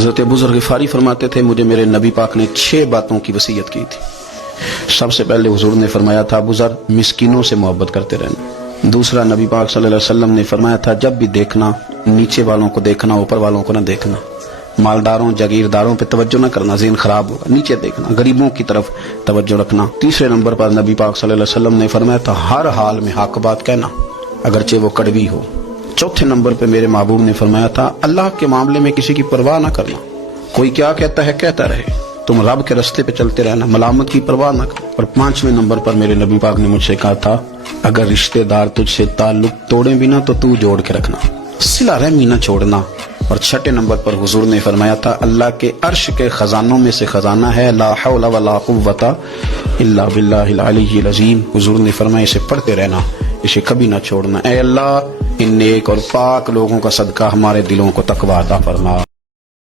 حضرت ابو ذر غفاری فرماتے تھے مجھے میرے نبی پاک نے 6 باتوں کی وصیت کی تھی۔ سب سے پہلے حضور نے فرمایا تھا ابو ذر مسکینوں سے محبت کرتے رہنا۔ دوسرا نبی پاک صلی اللہ علیہ وسلم نے فرمایا تھا جب بھی دیکھنا نیچے والوں کو دیکھنا، اوپر والوں کو نہ دیکھنا، مالداروں جاگیرداروں پہ توجہ نہ کرنا، ذہن خراب ہوگا، نیچے دیکھنا، غریبوں کی طرف توجہ رکھنا۔ تیسرے نمبر پر نبی پاک صلی اللہ علیہ وسلم نے فرمایا تھا ہر حال میں حق بات کہنا اگرچہ وہ کڑوی ہو۔ چوتھے نمبر پہ میرے محبوب نے فرمایا تھا اللہ کے معاملے میں کسی کی پرواہ نہ کرنا، کوئی کیا کہتا ہے کہتا رہے، تم رب کے راستے پہ چلتے رہنا، ملامت کی پرواہ نہ کرنا۔ اور 5ویں نمبر پر میرے نبی پاک نے مجھ سے کہا تھا اگر رشتہ دار تجھ سے تعلق توڑیں بھی نہ تو جوڑ کے رکھنا، صلہ رحمی نہ چھوڑنا۔ اور 6 نمبر پر حضور نے فرمایا تھا اللہ کے عرش کے خزانوں میں سے خزانہ ہے لا حول ولا قوت الا باللہ العلی العظیم۔ حضور نے فرمایا اسے پڑھتے رہنا، اسے کبھی نہ چھوڑنا۔ اے اللہ ان نیک اور پاک لوگوں کا صدقہ ہمارے دلوں کو تقویٰ عطا فرما۔